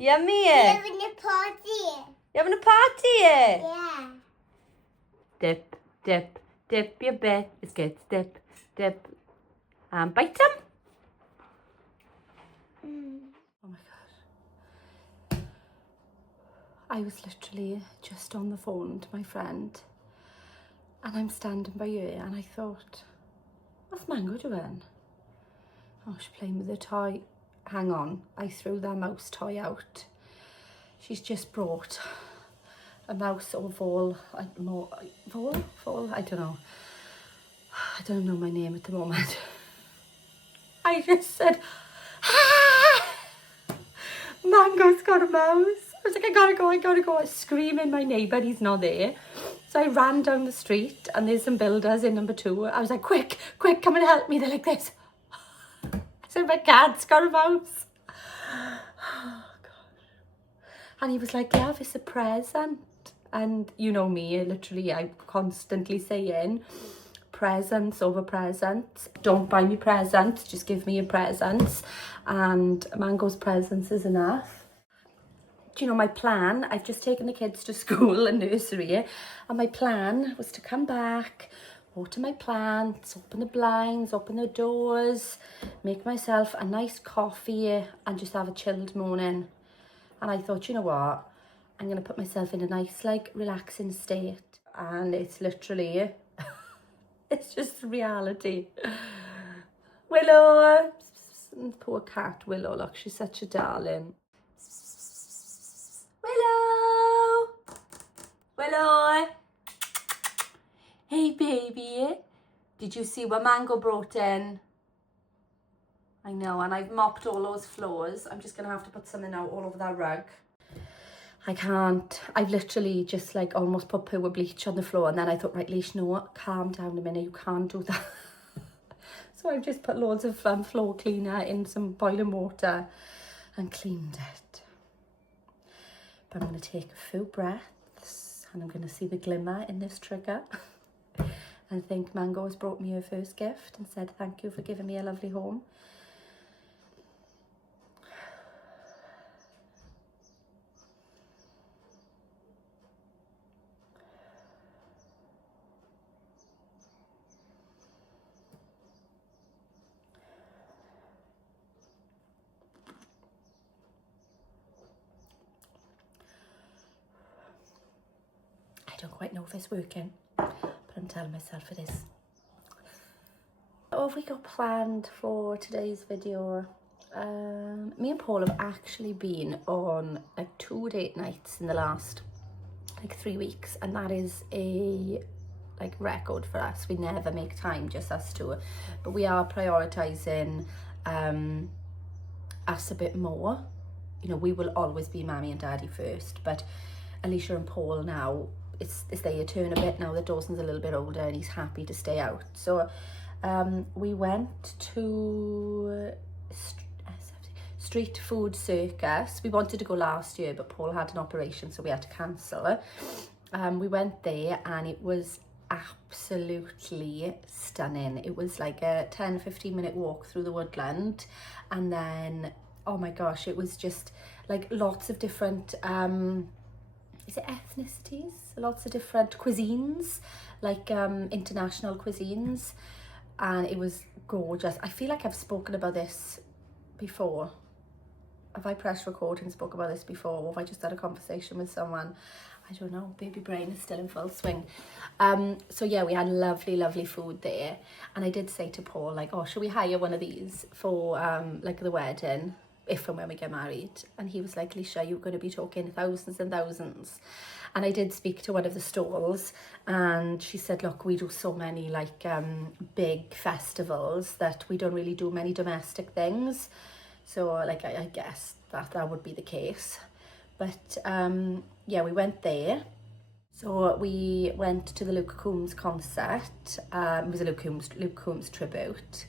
Yummy. We're having a party. You having a party here? Yeah. Dip, dip, dip your biscuits. Dip, dip. And bite them. Oh my God. I was literally just on the phone to my friend. And I'm standing by her and I thought, what's Mango doing? Oh, she's playing with the toy. Hang on, I threw that mouse toy out. She's just brought a mouse or Vol, I don't know, Vol, I don't know. I don't know my name at the moment. I just said, ah! Mango's got a mouse. I was like, I gotta go. I was screaming my neighbour, he's not there. So I ran down the street and there's some builders in number 2. I was like, quick, come and help me. They're like this. So my cat's got a mouse. Oh, gosh. And he was like, love, it's a present. And you know me, literally, I'm constantly saying presents over presents. Don't buy me presents, just give me your presents. And Mango's presents is enough. Do you know my plan? I've just taken the kids to school and nursery. And my plan was to come back, water my plants, open the blinds, open the doors, make myself a nice coffee and just have a chilled morning. And I thought, you know what? I'm going to put myself in a nice, like, relaxing state. And it's literally, it's just reality. Willow! Poor cat, Willow, look, she's such a darling. Willow! Willow! Hey, baby. Did you see what Mango brought in? I know, and I've mopped all those floors. I'm just going to have to put something out all over that rug. I can't. I've literally just like almost put Pugh with bleach on the floor, and then I thought, right, Leash, no, calm down a minute. You can't do that. So I've just put loads of floor cleaner in some boiling water and cleaned it. But I'm going to take a few breaths and I'm going to see the glimmer in this trigger. And think Mango has brought me her first gift and said, thank you for giving me a lovely home. I don't quite know if it's working, but I'm telling myself it is. What have we got planned for today's video? Me and Paul have actually been on like 2 date nights in the last like 3 weeks, and that is a like record for us. We never make time, just us two, but we are prioritizing us a bit more. You know, we will always be Mammy and Daddy first, but Alicia and Paul now, it's their turn a bit now that Dawson's a little bit older and he's happy to stay out. So we went to Street Food Circus. We wanted to go last year, but Paul had an operation, so we had to cancel. We went there and it was absolutely stunning. It was like a 10-15 minute walk through the woodland, and then, oh my gosh, it was just like lots of different is it ethnicities? Lots of different cuisines, like international cuisines, and it was gorgeous. I feel like I've spoken about this before. Have I pressed record and spoke about this before, or have I just had a conversation with someone? I don't know, baby brain is still in full swing. So yeah, we had lovely food there, and I did say to Paul, like, oh, should we hire one of these for like the wedding, if and when we get married? And he was like, Alicia, you're going to be talking thousands and thousands. And I did speak to one of the stalls, and she said, look, we do so many like big festivals that we don't really do many domestic things. So like I guess that would be the case. But yeah, we went there. So we went to the Luke Combs concert. It was a Luke Combs tribute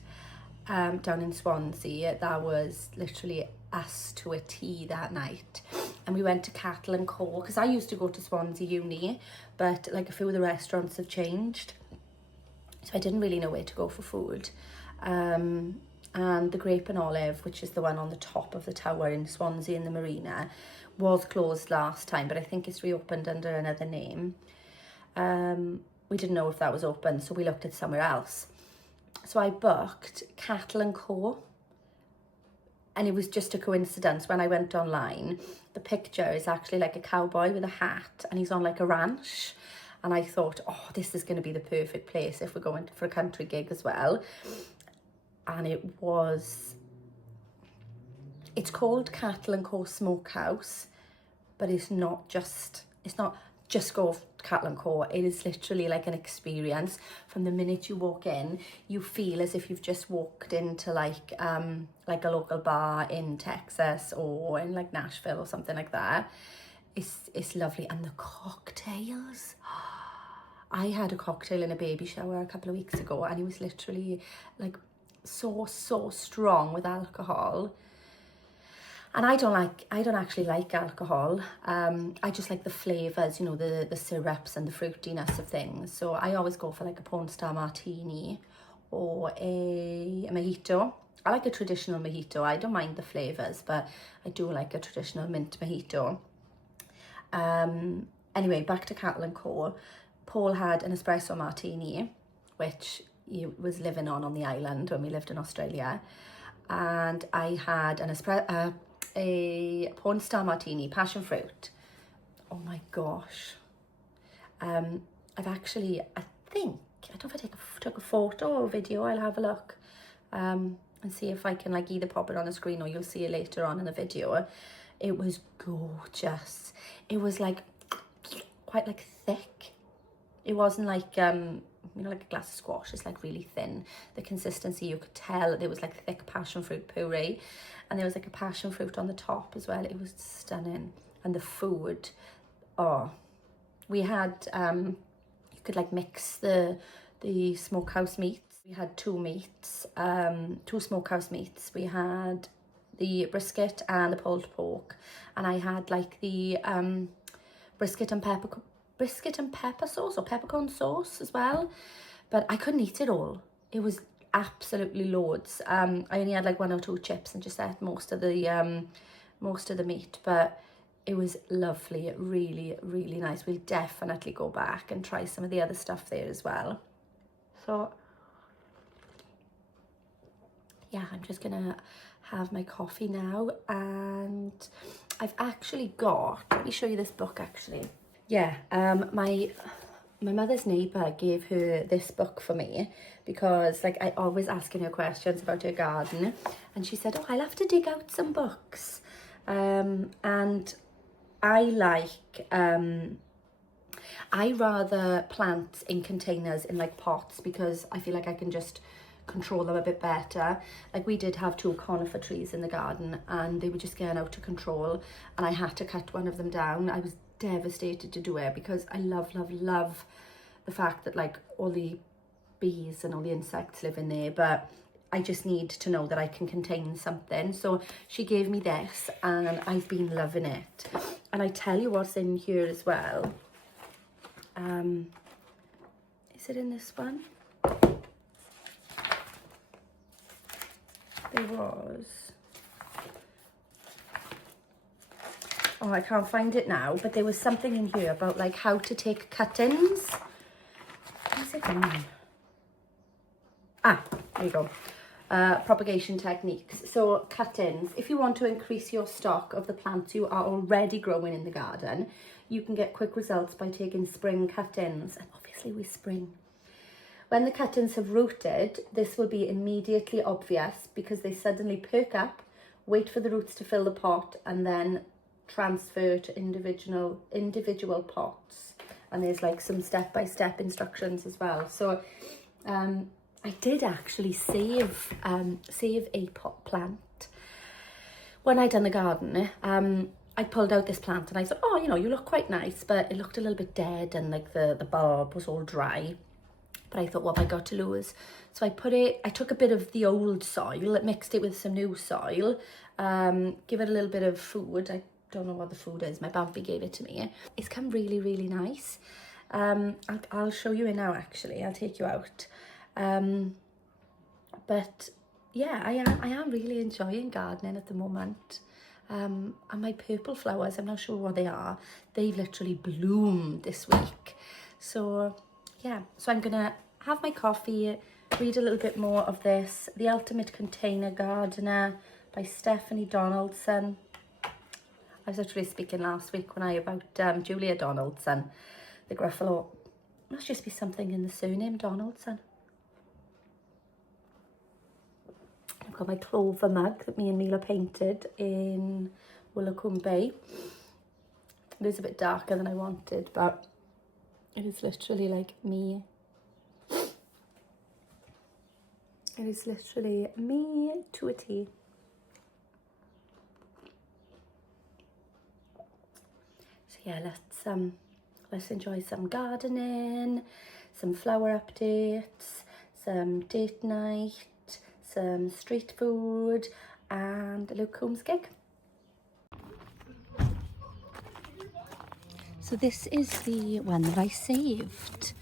down in Swansea. That was literally us to a T that night. And we went to Cattle and Co, because I used to go to Swansea Uni, but like a few of the restaurants have changed, so I didn't really know where to go for food. and the Grape and Olive, which is the one on the top of the tower in Swansea in the marina, was closed last time, but I think it's reopened under another name. We didn't know if that was open, so we looked at somewhere else. So I booked Cattle & Co. And it was just a coincidence when I went online. The picture is actually like a cowboy with a hat and he's on like a ranch. And I thought, oh, this is going to be the perfect place if we're going for a country gig as well. And it's called Cattle & Co Smokehouse, but it's not just go Cattle & Co. It is literally like an experience. From the minute you walk in, you feel as if you've just walked into like a local bar in Texas or in like Nashville or something like that. It's lovely. And the cocktails. I had a cocktail in a baby shower a couple of weeks ago and it was literally like so strong with alcohol. And I don't actually like alcohol. I just like the flavours, you know, the syrups and the fruitiness of things. So I always go for like a porn star martini or a mojito. I like a traditional mojito. I don't mind the flavours, but I do like a traditional mint mojito. Anyway, back to Cattle & Co. Paul had an espresso martini, which he was living on the island when we lived in Australia. And I had a porn star martini, passion fruit. Oh my gosh. I think, I don't know if I took a photo or video, I'll have a look and see if I can like either pop it on the screen or you'll see it later on in the video. It was gorgeous. It was like quite like thick. It wasn't like, you know, like a glass of squash. It's like really thin. The consistency, you could tell there was like thick passion fruit puree and there was like a passion fruit on the top as well. It was stunning. And the food, oh, we had, you could like mix the smokehouse meats. We had two smokehouse meats. We had the brisket and the pulled pork. And I had like the brisket and pepper sauce or peppercorn sauce as well, but I couldn't eat it all. It was absolutely loads. I only had like 1 or 2 chips and just ate most of the meat, but it was lovely. Really, really nice. We'll definitely go back and try some of the other stuff there as well. So yeah, I'm just gonna have my coffee now, and I've actually got, let me show you this book actually. Yeah, my mother's neighbour gave her this book for me because like I always asking her questions about her garden, and she said, oh, I'll have to dig out some books. And I rather plant in containers in like pots because I feel like I can just control them a bit better. Like we did have 2 conifer trees in the garden and they were just getting out of control and I had to cut one of them down. I was devastated to do it because I love the fact that like all the bees and all the insects live in there, but I just need to know that I can contain something. So she gave me this and I've been loving it. And I tell you what's in here as well. Is it in this one? There was, oh, I can't find it now, but there was something in here about like how to take cuttings. Where's it gone? Ah, there you go. Propagation techniques. So cuttings, if you want to increase your stock of the plants you are already growing in the garden, you can get quick results by taking spring cuttings. And obviously we spring. When the cuttings have rooted, this will be immediately obvious because they suddenly perk up, wait for the roots to fill the pot, and then transfer to individual pots. And there's like some step-by-step instructions as well. So I did actually save a pot plant. When I done the garden, I pulled out this plant and I thought, oh, you know, you look quite nice, but it looked a little bit dead and like the bulb was all dry. But I thought, what have I got to lose? So I took a bit of the old soil, mixed it with some new soil, give it a little bit of food. I don't know what the food is. My Bambi gave it to me. It's come really, really nice. I'll show you it now, actually. I'll take you out. But yeah, I am really enjoying gardening at the moment. And my purple flowers, I'm not sure what they are. They've literally bloomed this week. So yeah, so I'm gonna have my coffee, read a little bit more of this, The Ultimate Container Gardener by Stephanie Donaldson. I was actually speaking last week about Julia Donaldson, the Gruffalo. Must just be something in the surname Donaldson. I've got my clover mug that me and Mila painted in WHOLESOME. It is a bit darker than I wanted, but it is literally like me. It is literally me to a T. So yeah, let's enjoy some gardening, some flower updates, some date night, some street food, and a Luke Combs gig. So this is the one that I saved.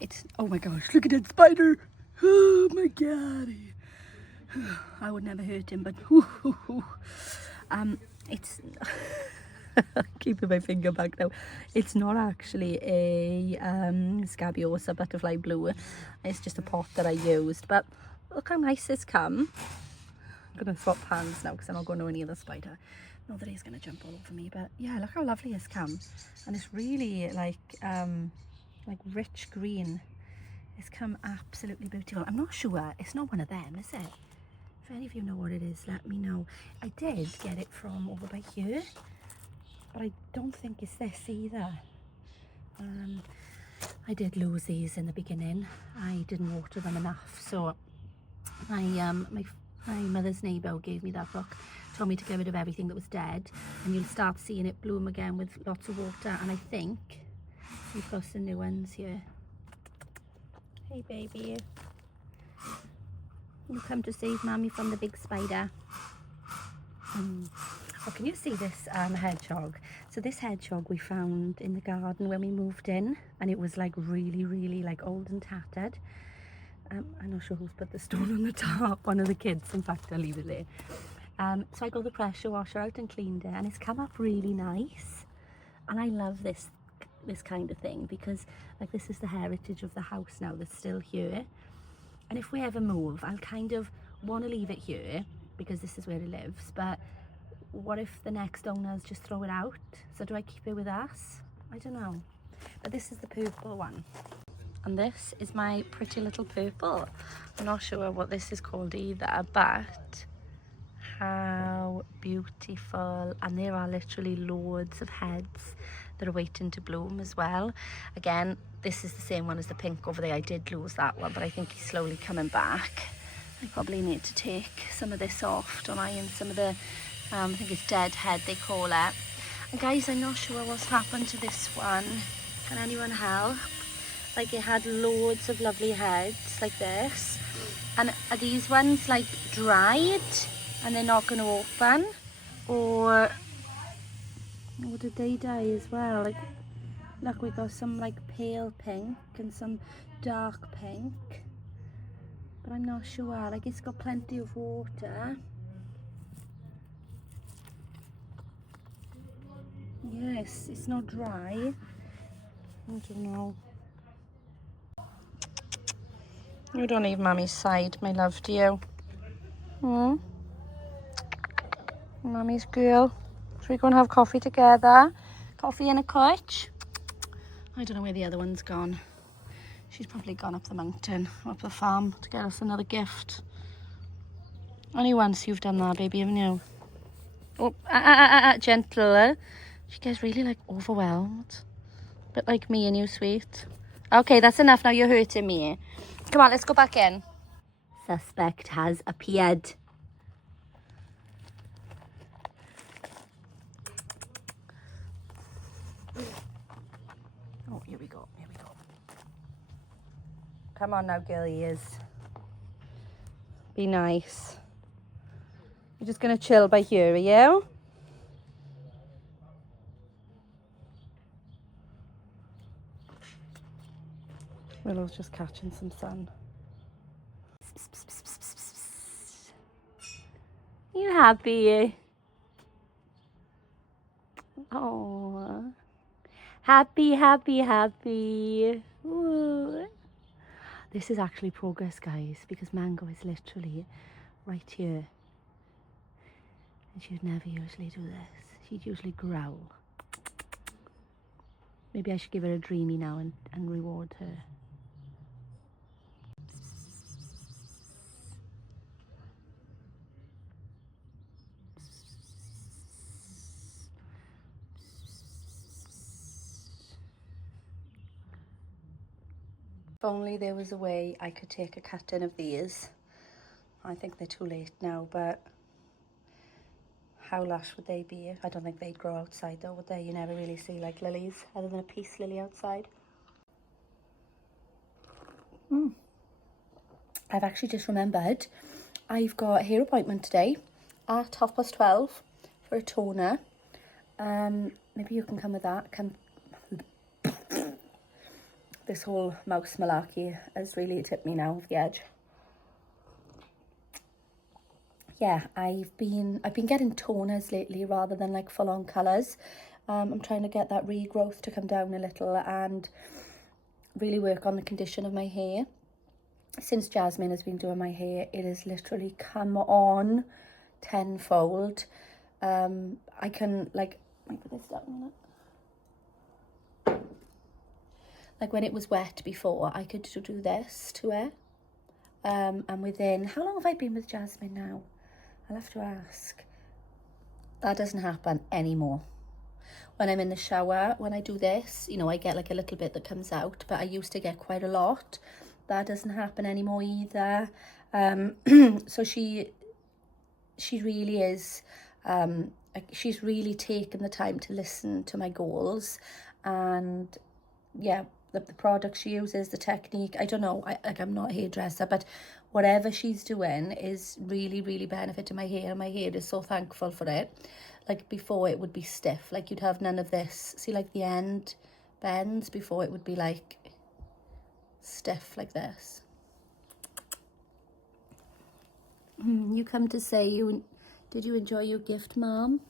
It's, oh my gosh, look at that spider. Oh my god. I would never hurt him, but it's keeping my finger back now. It's not actually a Scabiosa butterfly blue. It's just a pot that I used, but look how nice it's come. I'm gonna swap hands now because I'm not going to know any other spider. Not that he's gonna jump all over me, but yeah, look how lovely it's come. And it's really like rich green. It's come absolutely beautiful. I'm not sure, it's not one of them, is it? If any of you know what it is, let me know. I did get it from over by here, but I don't think it's this either. I did lose these in the beginning. I didn't water them enough, so my mother's neighbour gave me that book, told me to get rid of everything that was dead, and you'll start seeing it bloom again with lots of water. And I think we've got some new ones here. Hey baby, you come to save Mummy from the big spider. Oh, can you see this hedgehog? So this hedgehog we found in the garden when we moved in, and it was like really like old and tattered. I'm not sure who's put the stone on the top. One of the kids, in fact. I'll leave it there. So I got the pressure washer out and cleaned it, and it's come up really nice. And I love this kind of thing because like this is the heritage of the house now that's still here. And if we ever move, I'll kind of want to leave it here because this is where it lives. But what if the next owners just throw it out? So do I keep it with us? I don't know. But this is the purple one. And this is my pretty little purple. I'm not sure what this is called either, but how beautiful. And there are literally loads of heads that are waiting to bloom as well. Again, this is the same one as the pink over there. I did lose that one, but I think he's slowly coming back. I probably need to take some of this off, don't I? And some of the, I think it's dead head they call it. And guys, I'm not sure what's happened to this one. Can anyone help? Like it had loads of lovely heads like this. And are these ones like dried and they're not going to open? Or did they die as well? Like, look, we got some like pale pink and some dark pink. But I'm not sure. Like it's got plenty of water. Yes, it's not dry. I don't know. You don't leave Mummy's side, my love, do you? Mummy's girl. Should we go and have coffee together? Coffee in a couch? I don't know where the other one's gone. She's probably gone up the mountain, up the farm to get us another gift. Only once you've done that, baby, haven't you? Oh, gentle. She gets really like overwhelmed. A bit like me and you, sweet. Okay, that's enough now, you're hurting me. Come on, let's go back in. Suspect has appeared. Oh, here we go. Come on now, girl ears. Be nice. You're just gonna chill by here, are you? Willow's just catching some sun. happy? Oh, happy, happy, happy. Ooh. This is actually progress, guys, because Mango is literally right here. And she would never usually do this. She'd usually growl. Maybe I should give her a dreamy now and reward her. If only there was a way I could take a cut-in of these. I think they're too late now, but how lush would they be? I don't think they'd grow outside though, would they? You never really see like lilies other than a peace lily outside. I've actually just remembered I've got a hair appointment today at 12:30 for a toner. Maybe you can come with that. This whole mouse malarkey has really tipped me now off the edge. Yeah, I've been getting toners lately rather than like full-on colours. I'm trying to get that regrowth to come down a little and really work on the condition of my hair. Since Jasmine has been doing my hair, it has literally come on tenfold. I can like, let me put this down a minute. Like when it was wet before, I could do this to it. And within, how long have I been with Jasmine now? I'll have to ask. That doesn't happen anymore. When I'm in the shower, when I do this, you know, I get like a little bit that comes out, but I used to get quite a lot. That doesn't happen anymore either. So she really is, she's really taken the time to listen to my goals. And yeah, the products she uses, the technique, I don't know, I'm not a hairdresser, but whatever she's doing is really, really benefiting my hair. My hair is so thankful for it. Like before it would be stiff, like you'd have none of this. See, like the end bends, before it would be like stiff like this. You come to say did you enjoy your gift, Mom?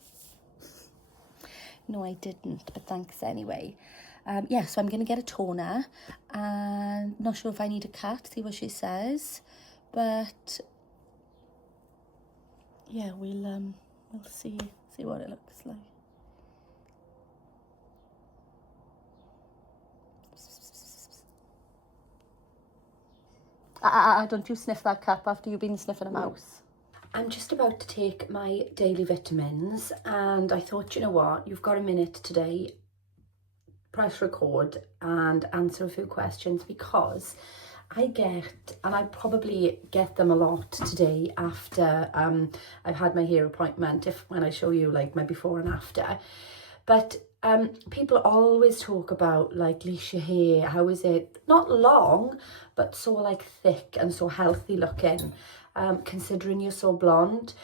No, I didn't, but thanks anyway. Yeah, so I'm going to get a toner, and not sure if I need a cut, see what she says, but yeah, we'll see what it looks like. Don't you sniff that cup after you've been sniffing a mouse. I'm just about to take my daily vitamins, and I thought, you know what, you've got a minute today, press record and answer a few questions, because I probably get them a lot today after I've had my hair appointment, when I show you like my before and after. But people always talk about like, Leisha hair, how is it not long but so like thick and so healthy looking, considering you're so blonde.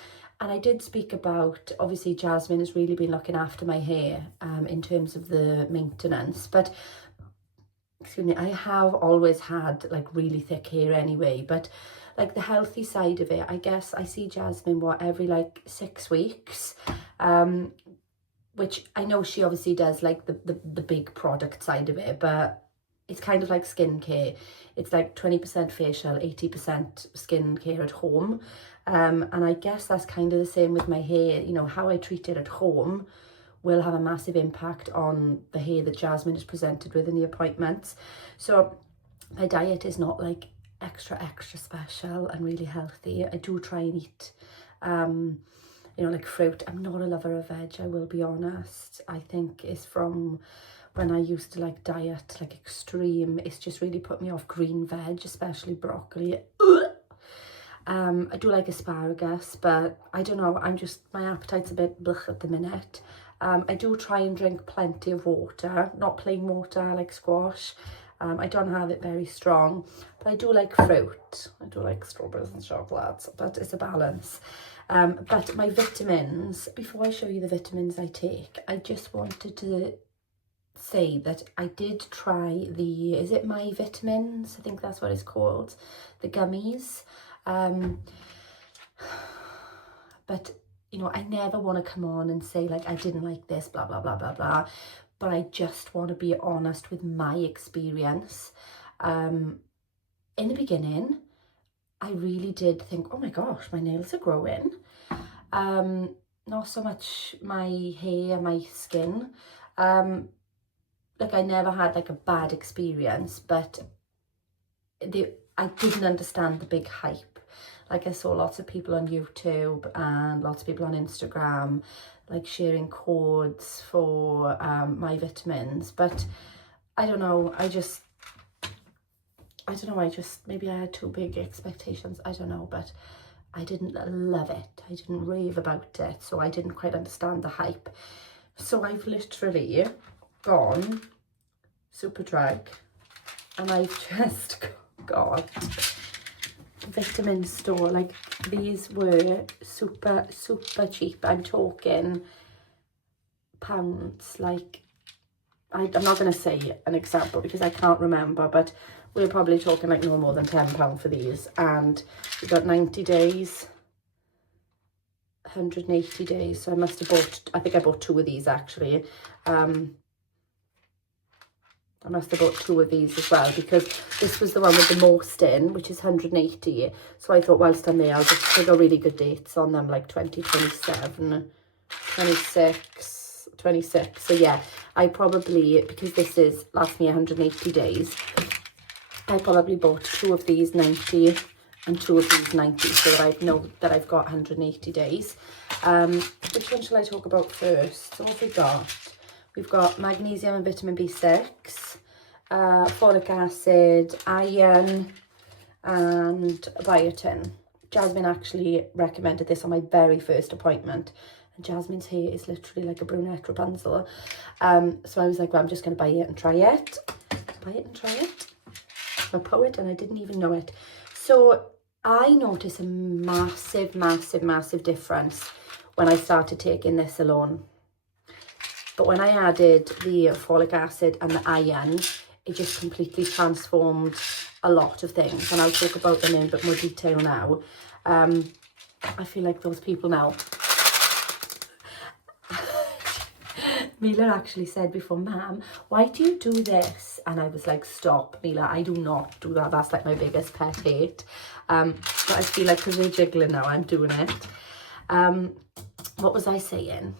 And I did speak about, obviously Jasmine has really been looking after my hair in terms of the maintenance, but excuse me, I have always had like really thick hair anyway, but like the healthy side of it, I guess I see Jasmine every like 6 weeks, which I know she obviously does like the big product side of it, but it's kind of like skincare. It's like 20% facial, 80% skincare at home. And I guess that's kind of the same with my hair. You know, how I treat it at home will have a massive impact on the hair that Jasmine is presented with in the appointments. So my diet is not like extra special and really healthy. I do try and eat, you know, like fruit. I'm not a lover of veg, I will be honest. I think it's from when I used to like diet like extreme, it's just really put me off green veg, especially broccoli. I do like asparagus, but I don't know, my appetite's a bit blech at the minute. I do try and drink plenty of water, not plain water like squash. I don't have it very strong, but I do like fruit. I do like strawberries and chocolates, but it's a balance. But my vitamins, before I show you the vitamins I take, I just wanted to say that I did try is it My Vitamins? I think that's what it's called, the gummies. But you know, I never want to come on and say like, I didn't like this, blah, blah, blah, blah, blah. But I just want to be honest with my experience. In the beginning, I really did think, oh my gosh, my nails are growing. Not so much my hair, my skin. Like I never had like a bad experience, but I didn't understand the big hype. Like I saw lots of people on YouTube and lots of people on Instagram like sharing codes for my vitamins, but I don't know, maybe I had too big expectations, I don't know, but I didn't love it, I didn't rave about it, so I didn't quite understand the hype. So I've literally gone Superdrug and I've just got vitamin store. Like these were super cheap. I'm talking pounds. Like I'm not going to say an example because I can't remember, but we're probably talking like no more than £10 for these, and we got 90 days, 180 days. So I must have bought, I think I bought 2 of these actually. I must have bought 2 of these as well because this was the one with the most in, which is 180. So I thought whilst I'm there, I'll just figure really good dates on them, like 2027, 26, 26. So yeah, I probably, because this is lasts me 180 days, I probably bought 2 of these 90 and 2 of these 90, so that I know that I've got 180 days. Which one shall I talk about first? So what have we got? We've got magnesium and vitamin B6, folic acid, iron, and biotin. Jasmine actually recommended this on my very first appointment. And Jasmine's hair is literally like a brunette Rapunzel. So I was like, well, I'm just going to buy it and try it. Buy it and try it. I'm a poet and I didn't even know it. So I noticed a massive difference when I started taking this alone. But when I added the folic acid and the iron, it just completely transformed a lot of things. And I'll talk about them in a bit more detail now. I feel like those people now. Mila actually said before, Ma'am, why do you do this? And I was like, stop, Mila, I do not do that. That's like my biggest pet hate. But I feel like because we're jiggling now, I'm doing it. What was I saying?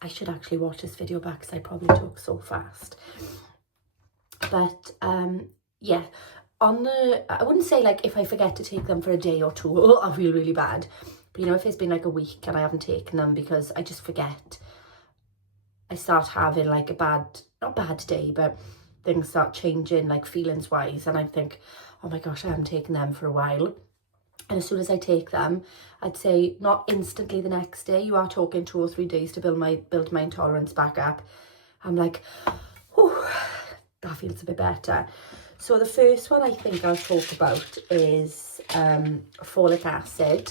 I should actually watch this video back because I probably talk so fast. But yeah, I wouldn't say like if I forget to take them for a day or two, I feel really bad. But you know, if it's been like a week and I haven't taken them because I just forget, I start having like not bad day, but things start changing like feelings wise, and I think, oh my gosh, I haven't taken them for a while. And as soon as I take them, I'd say not instantly the next day. You are talking 2 or 3 days to build my intolerance back up. I'm like, whew, that feels a bit better. So the first one I think I'll talk about is folic acid,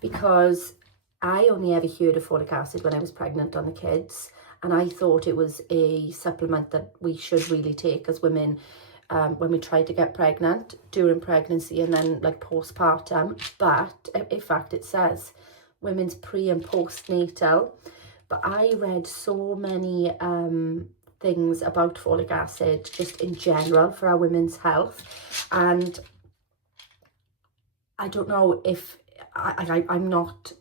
because I only ever heard of folic acid when I was pregnant on the kids, and I thought it was a supplement that we should really take as women when we try to get pregnant, during pregnancy, and then like postpartum. But in fact it says women's pre and postnatal. But I read so many things about folic acid just in general for our women's health, and I don't know if I'm not,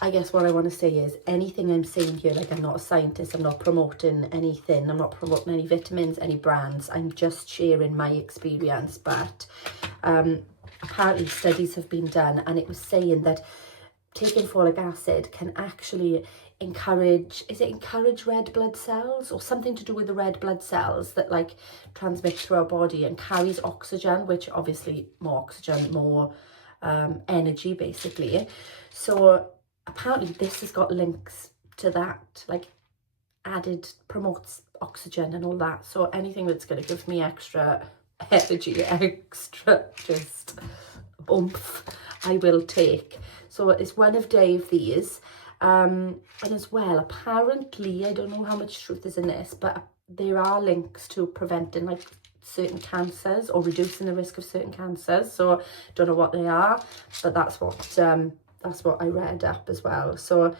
I guess what I want to say is anything I'm saying here, like I'm not a scientist, I'm not promoting anything, I'm not promoting any vitamins, any brands, I'm just sharing my experience. But apparently studies have been done, and it was saying that taking folic acid can actually encourage red blood cells, or something to do with the red blood cells that like transmit through our body and carries oxygen, which obviously more oxygen, more energy basically. So apparently this has got links to that, like promotes oxygen and all that. So anything that's going to give me extra energy, extra just oomph, I will take. So it's one of day of these. And as well, apparently, I don't know how much truth is in this, but there are links to preventing like certain cancers or reducing the risk of certain cancers. So don't know what they are, but that's what I read up as well. So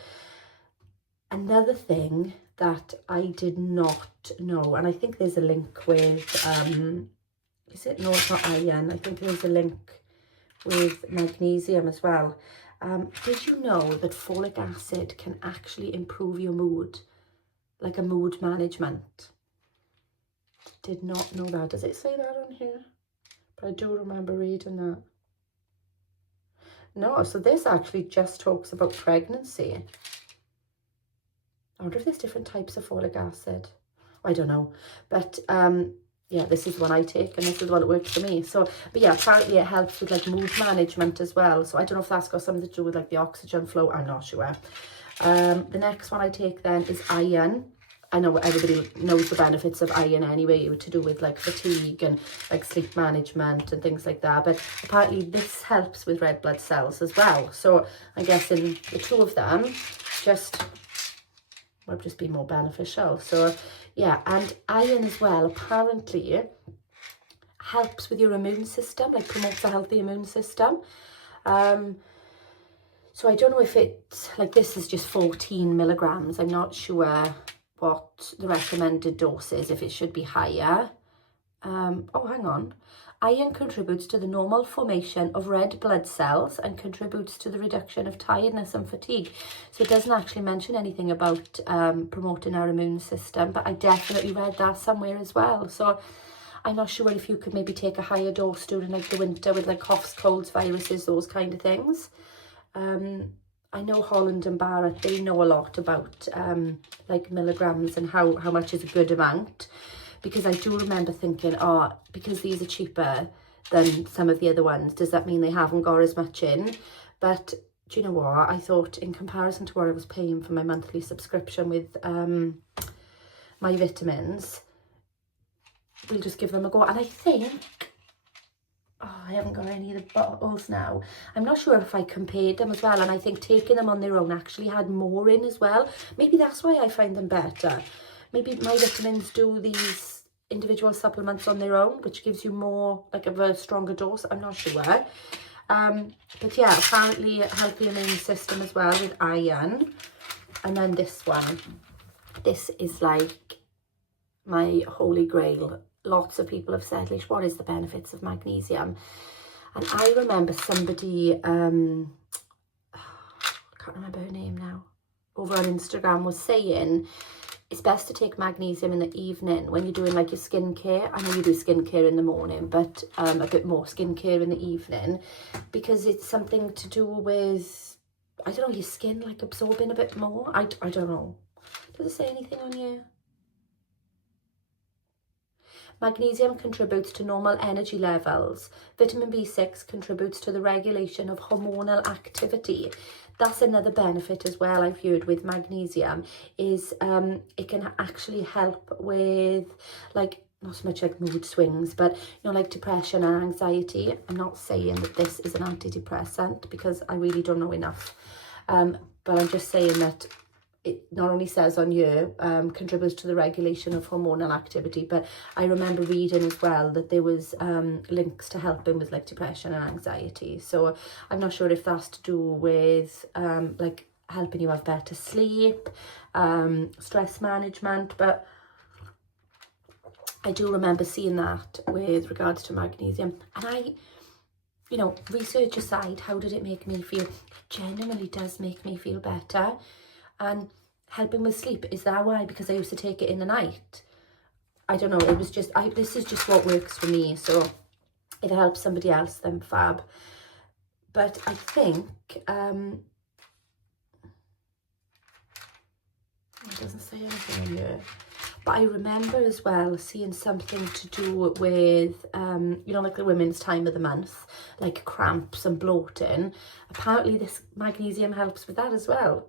another thing that I did not know, and I think there's a link with is it? No, it's not iron. I think there's a link with magnesium as well. Did you know that folic acid can actually improve your mood, like a mood management? Did not know that. Does it say that on here? But I do remember reading that. No, so this actually just talks about pregnancy. I wonder if there's different types of folic acid. I don't know. But yeah, this is the one I take and this is the one that works for me. So, but yeah, apparently it helps with like mood management as well. So I don't know if that's got something to do with like the oxygen flow. I'm not sure. The next one I take then is iron. I know everybody knows the benefits of iron anyway, to do with like fatigue and like sleep management and things like that. But apparently this helps with red blood cells as well. So I guess in the two of them will just be more beneficial. So yeah, and iron as well apparently helps with your immune system, like promotes a healthy immune system. So I don't know if it's like, this is just 14 milligrams. I'm not sure what the recommended dose is, if it should be higher. Oh, hang on. Iron contributes to the normal formation of red blood cells and contributes to the reduction of tiredness and fatigue. So it doesn't actually mention anything about promoting our immune system, but I definitely read that somewhere as well. So I'm not sure if you could maybe take a higher dose during like the winter with like coughs, colds, viruses, those kind of things. I know Holland and Barrett, they know a lot about like milligrams and how much is a good amount, because I do remember thinking, oh, because these are cheaper than some of the other ones, does that mean they haven't got as much in? But do you know what? I thought in comparison to what I was paying for my monthly subscription with my vitamins, we'll just give them a go. And I think, oh, I haven't got any of the bottles now. I'm not sure if I compared them as well, and I think taking them on their own actually had more in as well. Maybe that's why I find them better. Maybe my vitamins do these individual supplements on their own, which gives you more, like of a stronger dose. I'm not sure. But yeah, apparently a healthy immune system as well with iron. And then this one. This is like my holy grail. Lots of people have said, Lish, what is the benefits of magnesium? And I remember somebody, I can't remember her name now, over on Instagram was saying it's best to take magnesium in the evening when you're doing like your skincare. I know you do skincare in the morning, but a bit more skincare in the evening, because it's something to do with, I don't know, your skin like absorbing a bit more. I don't know. Does it say anything on here? Magnesium contributes to normal energy levels. Vitamin B6 contributes to the regulation of hormonal activity. That's another benefit as well I've heard with magnesium, is it can actually help with like, not so much like mood swings, but you know, like depression and anxiety. I'm not saying that this is an antidepressant because I really don't know enough. But I'm just saying that it not only says on here, contributes to the regulation of hormonal activity, but I remember reading as well that there was links to helping with like depression and anxiety. So I'm not sure if that's to do with like helping you have better sleep, stress management, but I do remember seeing that with regards to magnesium. And I, you know, research aside, how did it make me feel? It genuinely does make me feel better. And helping with sleep, is that why? Because I used to take it in the night. I don't know, it was just, this is just what works for me. So if it helps somebody else, then fab. But I think, it doesn't say anything on here. But I remember as well seeing something to do with, you know, like the women's time of the month, like cramps and bloating. Apparently this magnesium helps with that as well.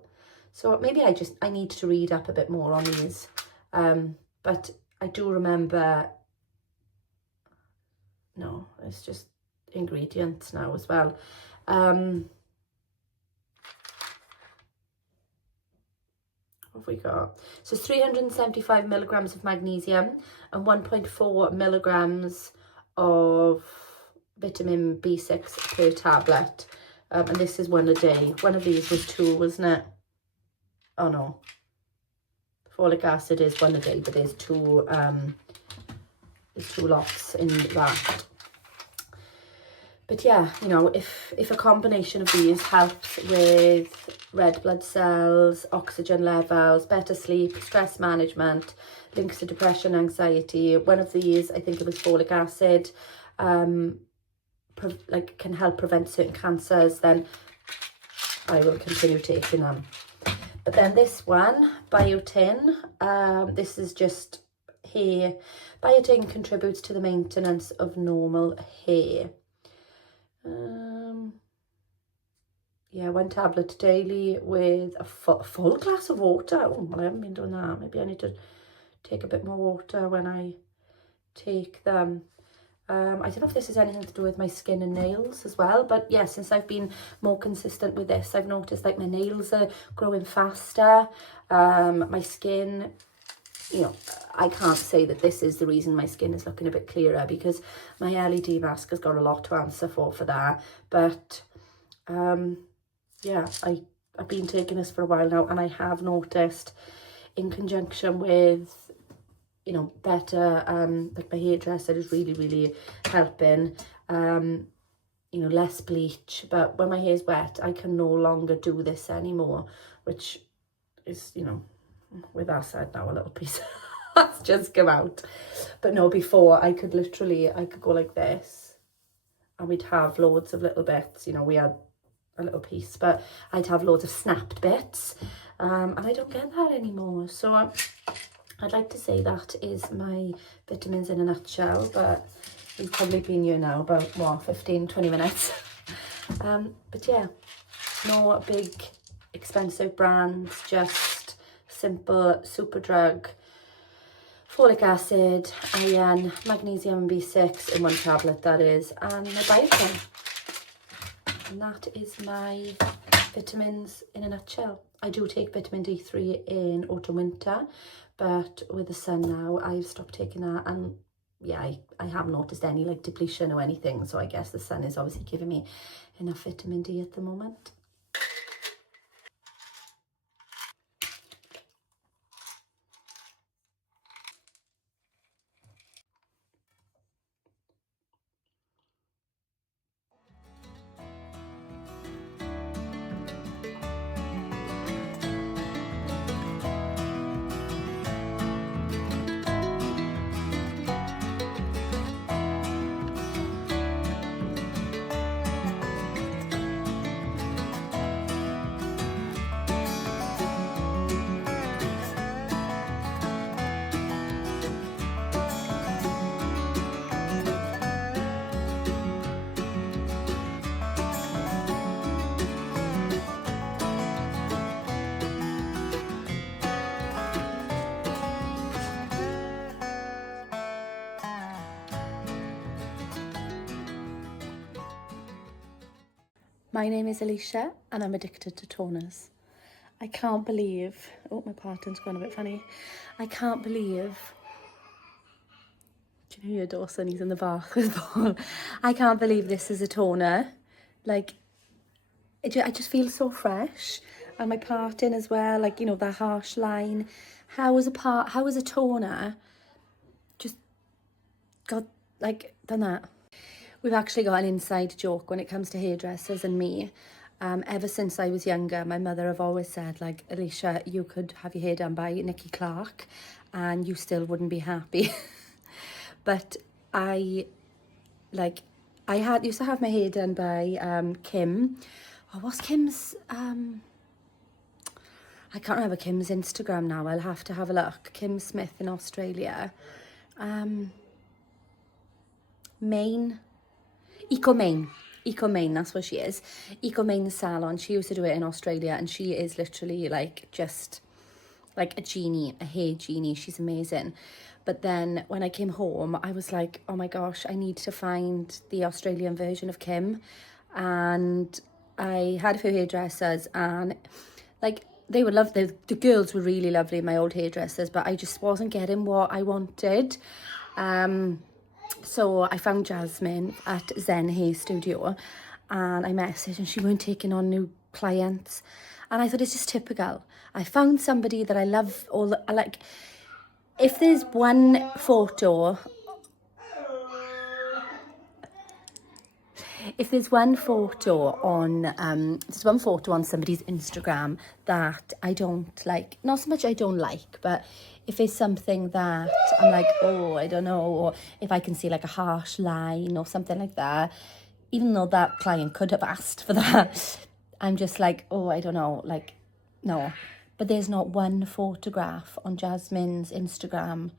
So maybe I need to read up a bit more on these. But I do remember, no, it's just ingredients now as well. what have we got? So it's 375 milligrams of magnesium and 1.4 milligrams of vitamin B6 per tablet. And this is one a day. One of these was 2, wasn't it? Oh no. Folic acid is 1 a day, but there's 2 lots in that. But yeah, you know, if a combination of these helps with red blood cells, oxygen levels, better sleep, stress management, links to depression, anxiety, one of these, I think it was folic acid, like can help prevent certain cancers, then I will continue taking them. But then this one, Biotin, this is just hair. Biotin contributes to the maintenance of normal hair. Yeah, 1 tablet daily with a full glass of water. Oh, I haven't been doing that. Maybe I need to take a bit more water when I take them. I don't know if this has anything to do with my skin and nails as well, but yeah, since I've been more consistent with this, I've noticed like my nails are growing faster. My skin, you know, I can't say that this is the reason my skin is looking a bit clearer, because my LED mask has got a lot to answer for that. But yeah, I've been taking this for a while now, and I have noticed, in conjunction with, you know, better, like my hairdresser is really helping, you know, less bleach. But when my hair's wet, I can no longer do this anymore, which is, you know, with that said, now a little piece that's just come out. But no, before I could go like this, and we'd have loads of little bits, you know, we had a little piece, but I'd have loads of snapped bits, and I don't get that anymore. So I'd like to say that is my vitamins in a nutshell, but we've probably been here now about, what, 15-20 minutes. But yeah, no big expensive brands, just simple Superdrug, folic acid, iron, magnesium and B6 in 1 tablet, that is, and my Biotin. And that is my vitamins in a nutshell. I do take vitamin D3 in autumn winter, but with the sun now, I've stopped taking that, and yeah, I haven't noticed any like depletion or anything, so I guess the sun is obviously giving me enough vitamin D at the moment. My name is Alicia, and I'm addicted to toners. I can't believe, oh, my pattern's gone a bit funny. I can't believe, do you hear Dawson? He's in the bath with Paul. I can't believe this is a toner. Like, I just feel so fresh. And my parting as well, like, you know, that harsh line. How is a toner just got, like, done that? We've actually got an inside joke when it comes to hairdressers and me. Ever since I was younger, my mother have always said, like, Alicia, you could have your hair done by Nikki Clark and you still wouldn't be happy. But I used to have my hair done by Kim. Oh, what's Kim's, I can't remember Kim's Instagram now. I'll have to have a look. Kim Smith in Australia. Eco Main, that's what she is. Eco Main salon. She used to do it in Australia, and she is literally like just like a genie, a hair genie. She's amazing. But then when I came home, I was like, oh my gosh, I need to find the Australian version of Kim. And I had a few hairdressers, and like they were lovely. The girls were really lovely, my old hairdressers, but I just wasn't getting what I wanted. So I found Jasmine at Zen Hair Studio, and I messaged, and she weren't taking on new clients. And I thought, it's just typical. I found somebody that I love. I like. If there's one photo on somebody's Instagram that I don't like, not so much I don't like, but if it's something that I'm like, oh, I don't know, or if I can see like a harsh line or something like that, even though that client could have asked for that, I'm just like, oh, I don't know, like, no. But there's not one photograph on Jasmine's Instagram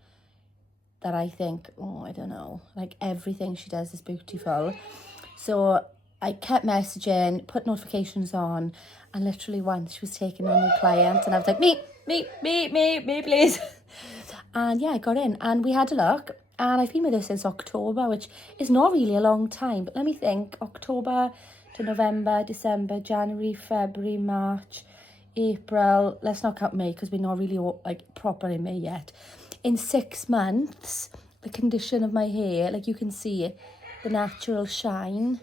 that I think, oh, I don't know, like everything she does is beautiful. So I kept messaging, put notifications on, and literally once she was taking on a new client, and I was like, me, please. And yeah, I got in, and we had a look, and I've been with her since October, which is not really a long time, but let me think, October to November, December, January, February, March, April, let's not count May, because we're not really like proper in May yet. In 6 months, the condition of my hair, like you can see, the natural shine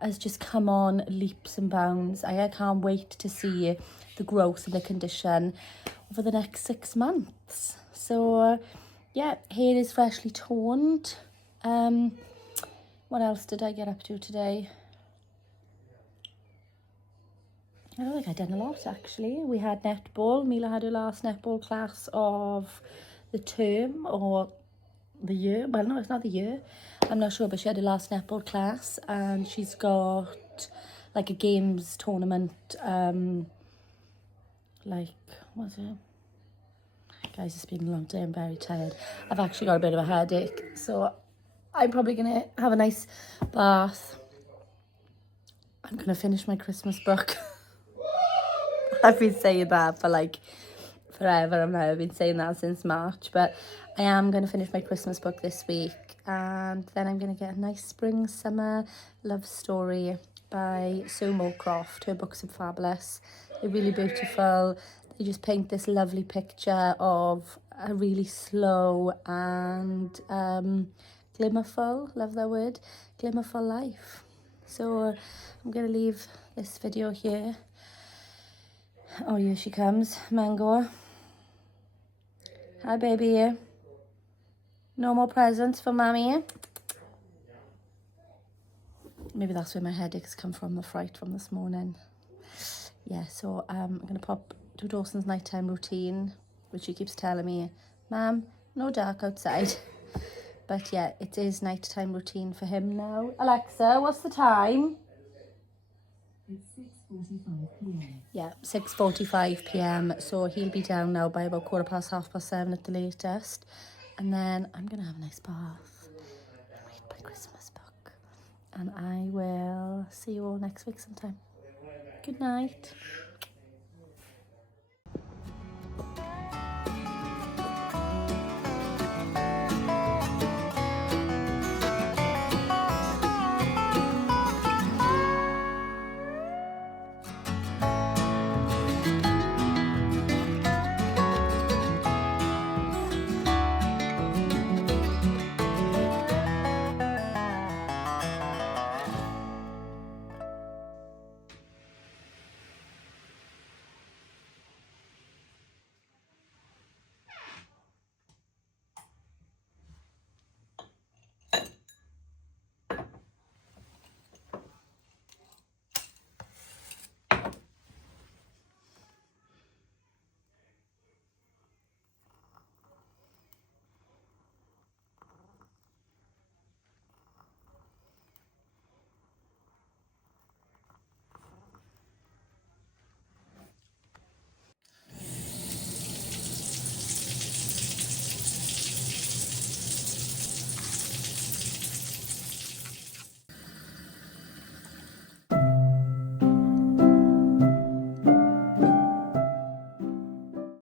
has just come on leaps and bounds. I can't wait to see the growth and the condition over the next 6 months. So yeah, hair is freshly toned. What else did I get up to today? I don't think I've done a lot actually. We had netball. Mila had her last netball class of the term or the year. Well, no, it's not the year. I'm not sure, but she had her last netball class, and she's got like a games tournament. Like, what's it? Guys, it's been a long day. I'm very tired. I've actually got a bit of a headache, so I'm probably gonna have a nice bath. I'm gonna finish my Christmas book. I've been saying that for like forever. I've been saying that since March, but I am going to finish my Christmas book this week, and then I'm going to get a nice spring summer love story by Sue Moorcroft. Her books are fabulous. They're really beautiful. They just paint this lovely picture of a really slow and glimmerful, love that word, glimmerful life. So I'm going to leave this video here. Oh, here she comes, Mango. Hi, baby. No more presents for Mummy. Maybe that's where my headaches come from, the fright from this morning. Yeah, so I'm going to pop to Dawson's nighttime routine, which she keeps telling me, Mum, no dark outside. But yeah, it is nighttime routine for him now. Alexa, what's the time? It's 6:45 p.m. Yeah, 6:45 p.m. So he'll be down now by about 7:15 at the latest. And then I'm going to have a nice bath and read my Christmas book. And I will see you all next week sometime. Good night.